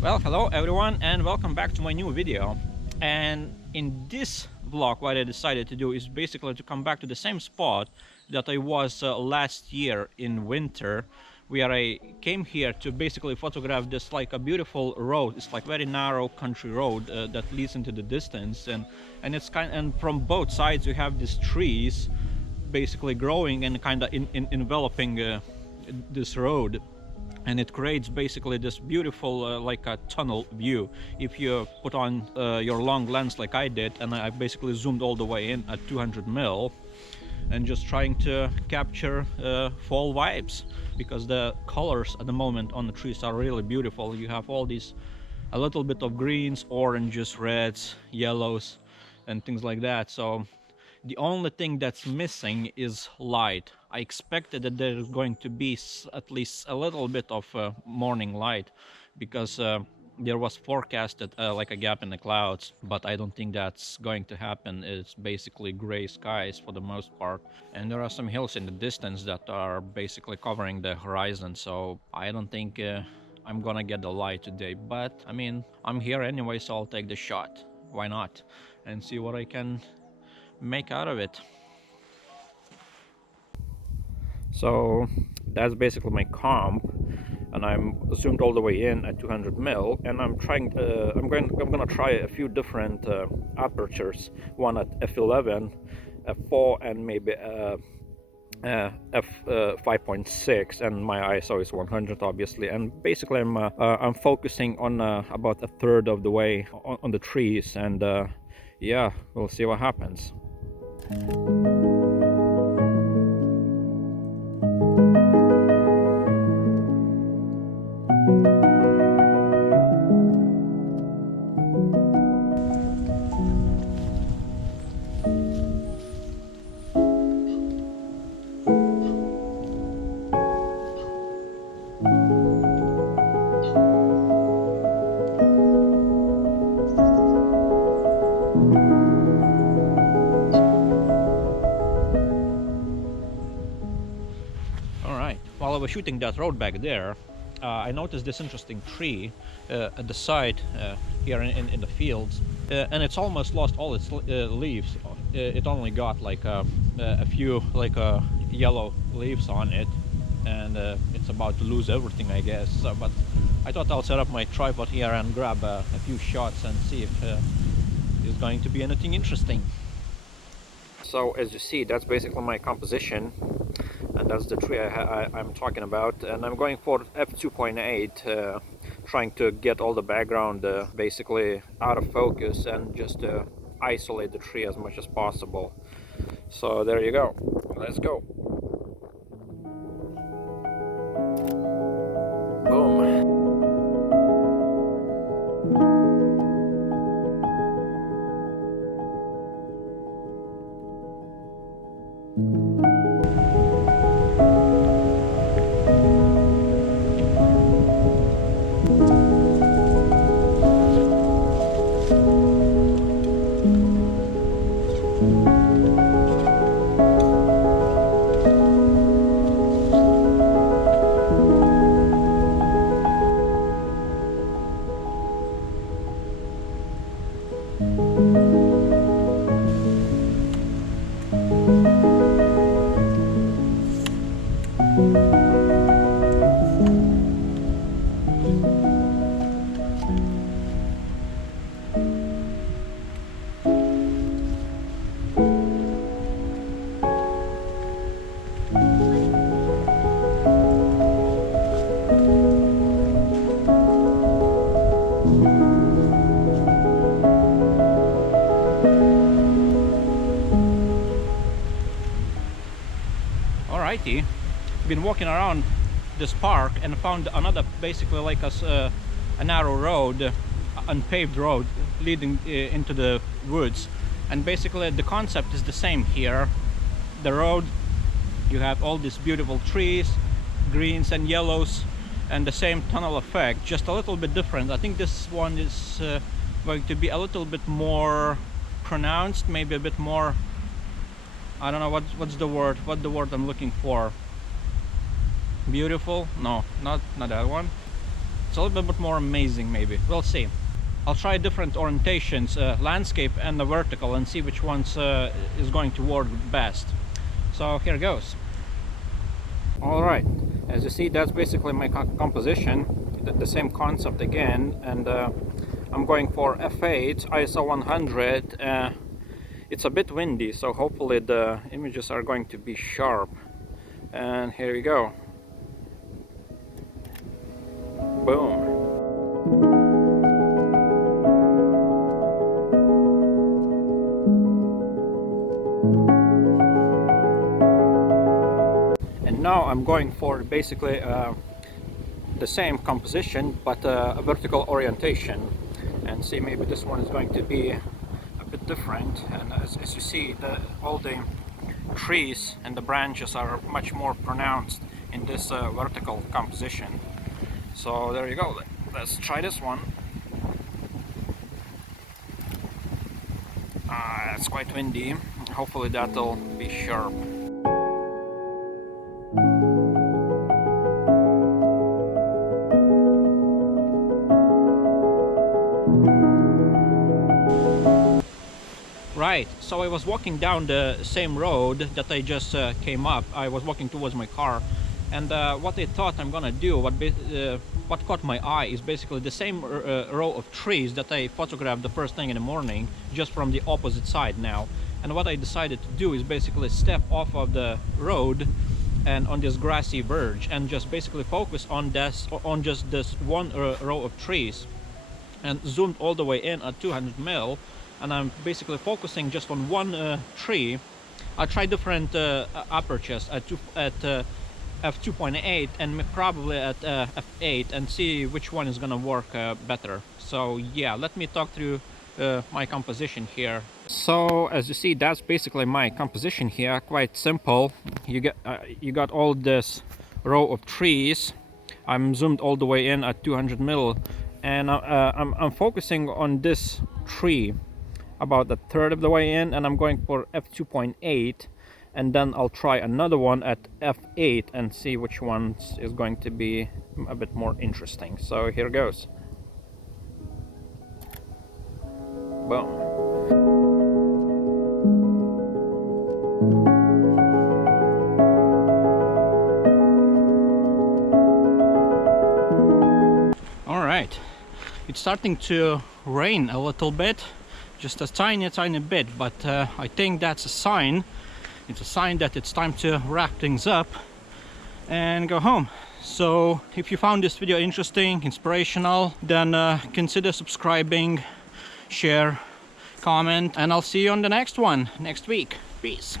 Well, hello everyone and welcome back to my new video. And in this vlog, what I decided to do is basically to come back to the same spot that I was last year in winter, where I came here to basically photograph this like a beautiful road. It's like very narrow country road that leads into the distance, and it's and from both sides you have these trees basically growing and kind of enveloping this road. And it creates basically this beautiful like a tunnel view. If you put on your long lens like I did, and I basically zoomed all the way in at 200mm and just trying to capture fall vibes, because the colors at the moment on the trees are really beautiful. You have all these a little bit of greens, oranges, reds, yellows and things like that. So the only thing that's missing is light. I expected that there's going to be at least a little bit of morning light, because there was forecasted like a gap in the clouds, but I don't think that's going to happen. It's basically gray skies for the most part, and there are some hills in the distance that are basically covering the horizon, so I don't think I'm gonna get the light today. But I mean, I'm here anyway, so I'll take the shot. Why not? And see what I can make out of it. So that's basically my comp, and I'm zoomed all the way in at 200mm, and I'm gonna try a few different apertures, one at f11, f4, and maybe f5.6, and my ISO is 100 obviously. And basically I'm focusing on about a third of the way on the trees, and yeah, we'll see what happens. While I was shooting that road back there, I noticed this interesting tree at the side here in the fields, and it's almost lost all its leaves. It only got like a few like yellow leaves on it, and it's about to lose everything, I guess. But I thought I'll set up my tripod here and grab a few shots and see if there's going to be anything interesting. So as you see, that's basically my composition, and that's the tree I'm talking about. And I'm going for f2.8, trying to get all the background basically out of focus and just isolate the tree as much as possible. So there you go, let's go. Boom. Alrighty, been walking around this park and found another, basically like a narrow road, unpaved road leading into the woods. And basically the concept is the same here. The road, you have all these beautiful trees, greens and yellows, and the same tunnel effect, just a little bit different. I think this one is going to be a little bit more pronounced, maybe a bit more, I don't know what's the word, I'm looking for. Beautiful? No, not that one. It's a little bit more amazing, maybe. We'll see. I'll try different orientations, landscape and the vertical, and see which one's is going to work best. So here goes. All right, as you see, that's basically my composition, the same concept again, and I'm going for f8 ISO 100. It's a bit windy, so hopefully the images are going to be sharp. And here we go. Boom. Now I'm going for basically the same composition, but a vertical orientation, and see, maybe this one is going to be a bit different. And as you see, all the trees and the branches are much more pronounced in this vertical composition. So there you go. Let's try this one. It's quite windy. Hopefully that'll be sharp. Right, so I was walking down the same road that I just came up. I was walking towards my car, and what I thought I'm gonna do, what caught my eye, is basically the same row of trees that I photographed the first thing in the morning, just from the opposite side now. And what I decided to do is basically step off of the road and on this grassy verge, and just basically focus on just this one row of trees, and zoomed all the way in at 200 mil. And I'm basically focusing just on one tree. I'll try different apertures at f2.8 and probably at f8, and see which one is gonna work better. So yeah, let me talk through my composition here. So as you see, that's basically my composition here. Quite simple. You got all this row of trees. I'm zoomed all the way in at 200 mil, and I'm focusing on this tree about a third of the way in, and I'm going for f2.8, and then I'll try another one at f8 and see which one is going to be a bit more interesting. So here goes. Boom. All right, it's starting to rain a little bit. Just a tiny bit, but I think that's a sign. It's a sign that it's time to wrap things up and go home. So if you found this video interesting, inspirational, then consider subscribing, share, comment, and I'll see you on the next one next week. Peace.